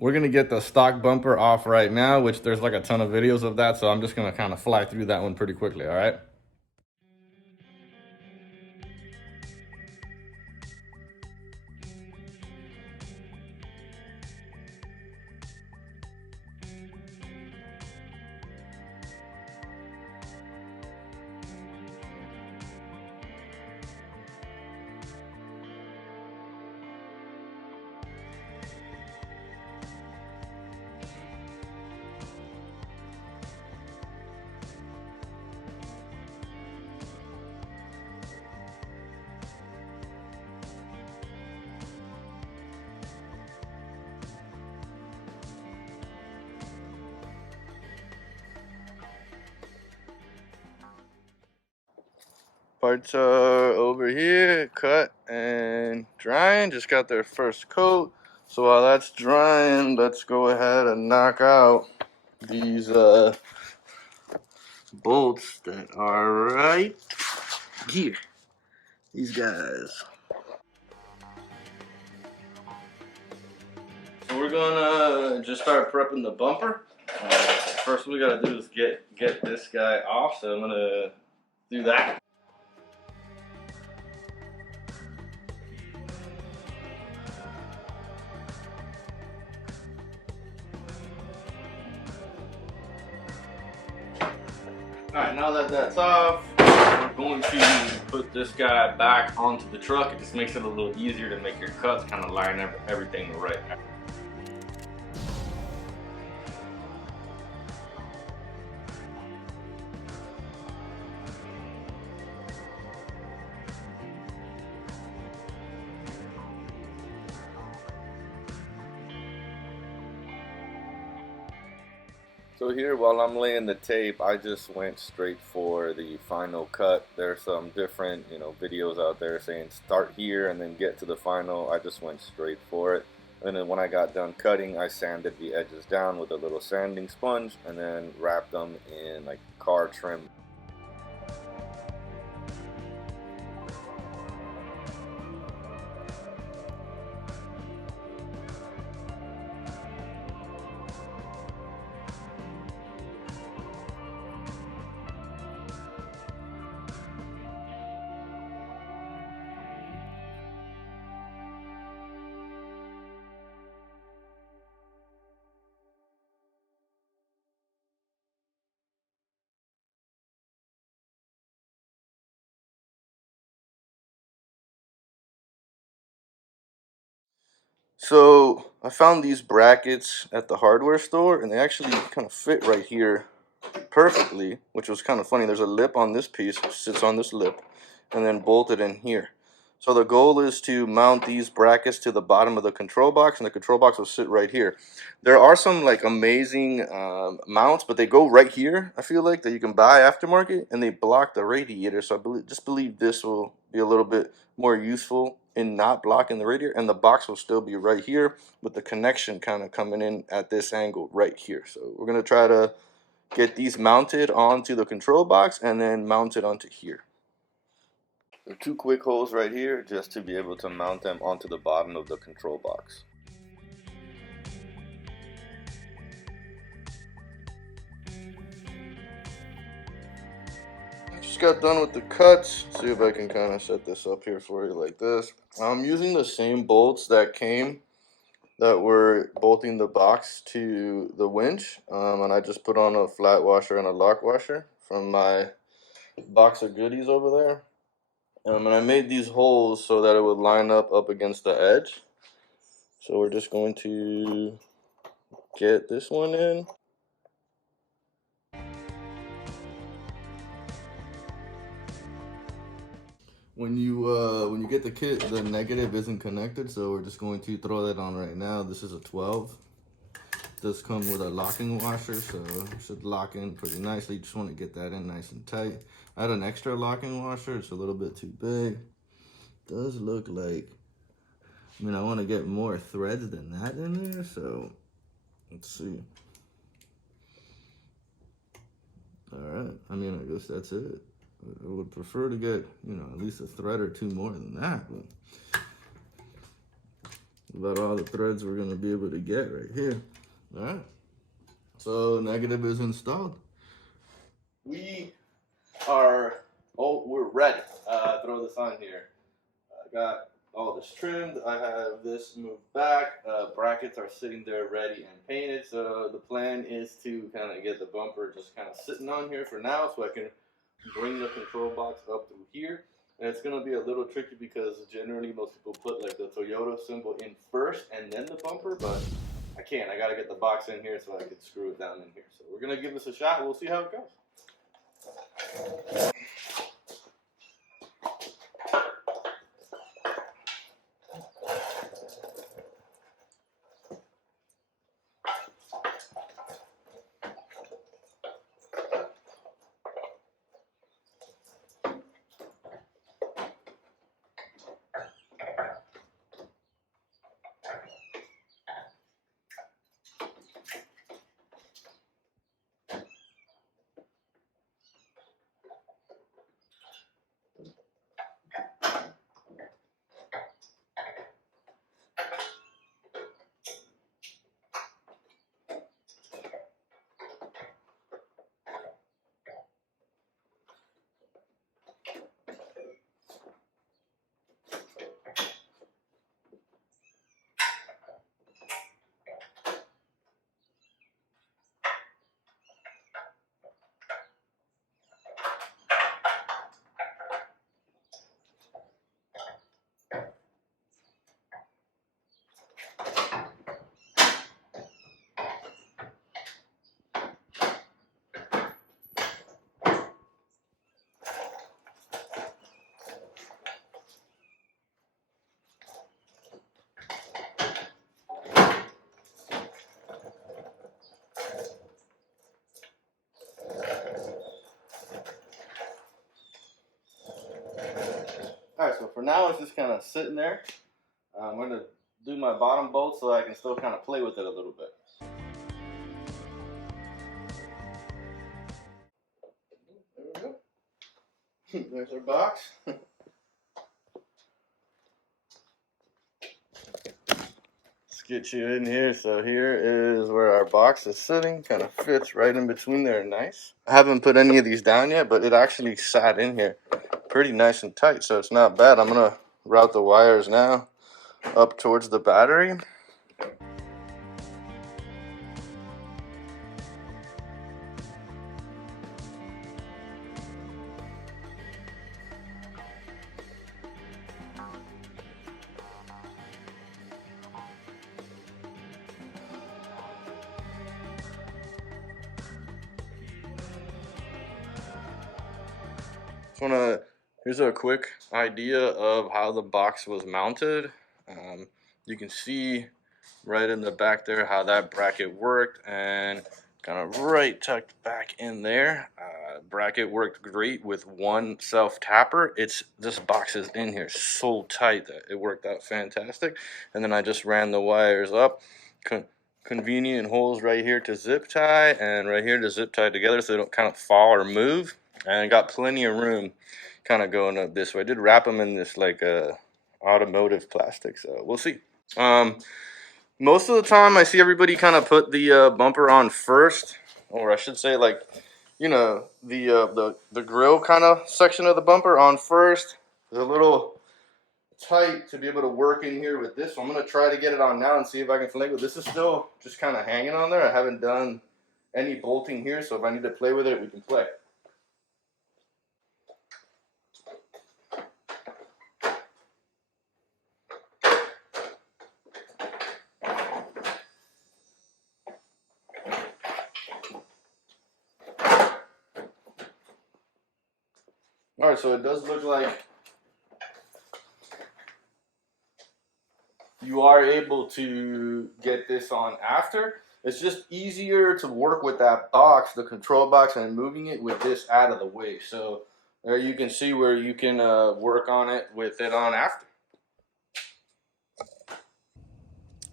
We're gonna get the stock bumper off right now, which there's like a ton of videos of that, so I'm just gonna kind of fly through that one pretty quickly, all right? Parts are over here, cut and drying. Just got their first coat. So while that's drying, let's go ahead and knock out these bolts that are right here. These guys. So we're gonna just start prepping the bumper. First we gotta do is get this guy off. So I'm gonna do that. Alright, now that that's off, we're going to put this guy back onto the truck. It just makes it a little easier to make your cuts, kind of line everything right. So here, while I'm laying the tape, I just went straight for the final cut. There's some different, videos out there saying start here and then get to the final. I just went straight for it. And then when I got done cutting, I sanded the edges down with a little sanding sponge and then wrapped them in like car trim. So I found these brackets at the hardware store, and they actually kind of fit right here perfectly, which was kind of funny. There's a lip on this piece, which sits on this lip, and then bolted in here. So the goal is to mount these brackets to the bottom of the control box, and the control box will sit right here. There are some like amazing mounts, but they go right here, I feel like, that you can buy aftermarket, and they block the radiator. So I just believe this will be a little bit more useful in not blocking the radiator, and the box will still be right here with the connection kind of coming in at this angle right here. So we're going to try to get these mounted onto the control box and then mounted onto here. There are two quick holes right here just to be able to mount them onto the bottom of the control box. I just got done with the cuts. See if I can kind of set this up here for you like this. I'm using the same bolts that were bolting the box to the winch, and I just put on a flat washer and a lock washer from my box of goodies over there. And I made these holes so that it would line up against the edge. So we're just going to get this one in. When you get the kit, the negative isn't connected, so we're just going to throw that on right now. This is a 12. It does come with a locking washer, so it should lock in pretty nicely. You just want to get that in nice and tight. I had an extra locking washer. It's a little bit too big. It does look like, I want to get more threads than that in there, so let's see. All right, I guess that's it. I would prefer to get, at least a thread or two more than that. But about all the threads we're gonna be able to get right here. All right, so negative is installed. We are, oh, we're ready. Throw this on here. I got all this trimmed. I have this moved back. Brackets are sitting there ready and painted. So the plan is to kind of get the bumper just kind of sitting on here for now, so I can bring the control box up through here. And it's gonna be a little tricky because generally most people put like the Toyota symbol in first and then the bumper, but I can't. I gotta get the box in here so I can screw it down in here. So we're gonna give this a shot. We'll see how it goes. All right, so for now it's just kind of sitting there. I'm gonna do my bottom bolt so I can still kind of play with it a little bit. There we go. There's our box. Let's get you in here. So here is where our box is sitting. Kind of fits right in between there, nice. I haven't put any of these down yet, but it actually sat in here pretty nice and tight, so it's not bad. I'm gonna route the wires now up towards the battery. Here's a quick idea of how the box was mounted. You can see right in the back there how that bracket worked, and kind of right tucked back in there. Bracket worked great with one self tapper. This box is in here so tight that it worked out fantastic. And then I just ran the wires up. Convenient holes right here to zip tie, and right here to zip tie together so they don't kind of fall or move. And got plenty of room kind of going up this way. I did wrap them in this like automotive plastic, so we'll see. Most of the time I see everybody kind of put the bumper on first, or I should say like, you know, the grill kind of section of the bumper on first. It's a little tight to be able to work in here with this, so I'm going to try to get it on now and see if I can finagle. This is still just kind of hanging on there. I haven't done any bolting here, so if I need to play with it, we can play. All right, so it does look like you are able to get this on after. It's just easier to work with that box, the control box, and moving it with this out of the way. So there you can see where you can work on it with it on after.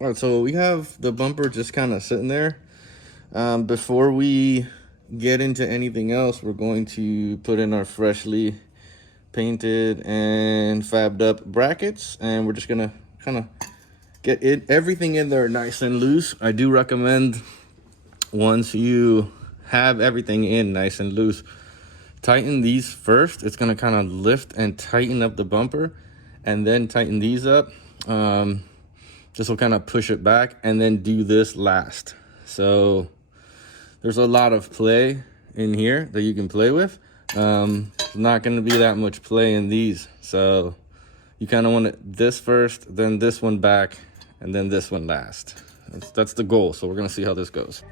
All right, so we have the bumper just kind of sitting there. Before we get into anything else, we're going to put in our freshly painted and fabbed up brackets, and we're just gonna kind of get everything in there nice and loose. I do recommend, once you have everything in nice and loose, tighten these first. It's going to kind of lift and tighten up the bumper, and then tighten these up. This will kind of push it back, and then do this last. So there's a lot of play in here that you can play with. Not going to be that much play in these, so you kind of want it this first, then this one back, and then this one last. That's the goal. So we're going to see how this goes.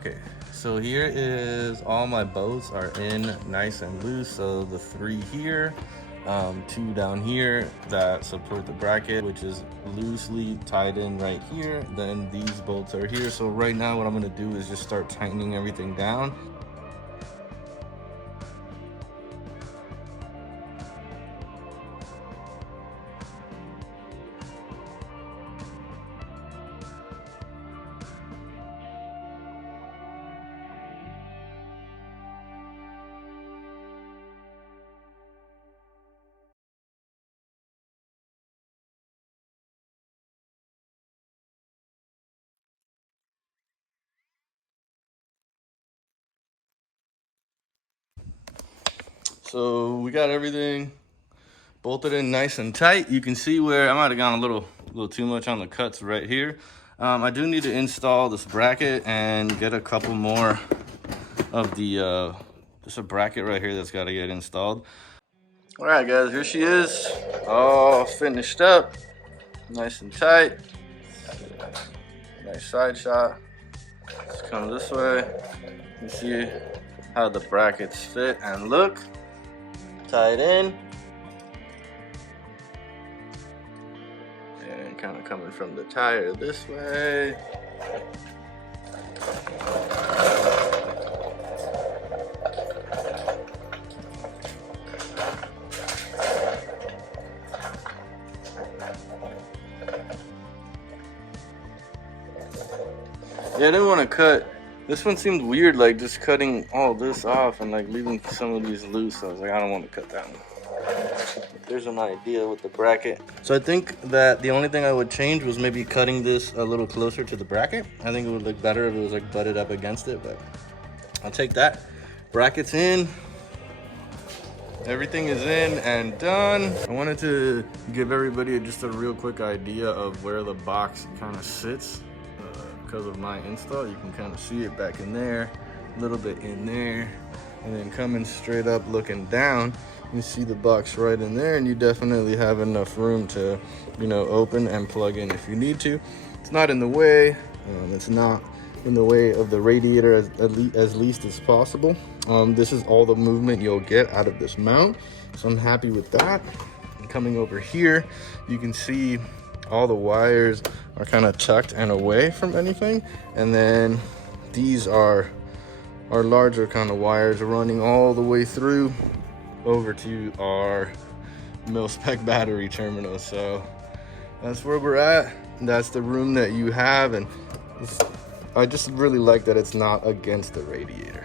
Okay, so here is all my bolts are in nice and loose. So the 3 here, 2 down here that support the bracket, which is loosely tied in right here. Then these bolts are here. So right now what I'm gonna do is just start tightening everything down. So we got everything bolted in nice and tight. You can see where I might have gone a little too much on the cuts right here. I do need to install this bracket and get a couple more of the, just a bracket right here that's got to get installed. All right, guys, here she is, all finished up, nice and tight. Nice side shot. Let's come this way. You see how the brackets fit and look. Tied in. And kind of coming from the tire this way. Yeah, I didn't want to cut. This one seemed weird, like just cutting all this off and like leaving some of these loose. I was like, I don't want to cut that one. But there's an idea with the bracket. So I think that the only thing I would change was maybe cutting this a little closer to the bracket. I think it would look better if it was like butted up against it, but I'll take that. Bracket's in. Everything is in and done. I wanted to give everybody just a real quick idea of where the box kind of sits. Because of my install, you can kind of see it back in there, a little bit in there, and then coming straight up looking down, you see the box right in there, and you definitely have enough room to, you know, open and plug in if you need to. It's not in the way, it's not in the way of the radiator as least as possible. This is all the movement you'll get out of this mount, so I'm happy with that. And coming over here, you can see all the wires are kind of tucked and away from anything, and then these are larger kind of wires running all the way through over to our mil-spec battery terminal. So that's where we're at. That's the room that you have, and I just really like that it's not against the radiator.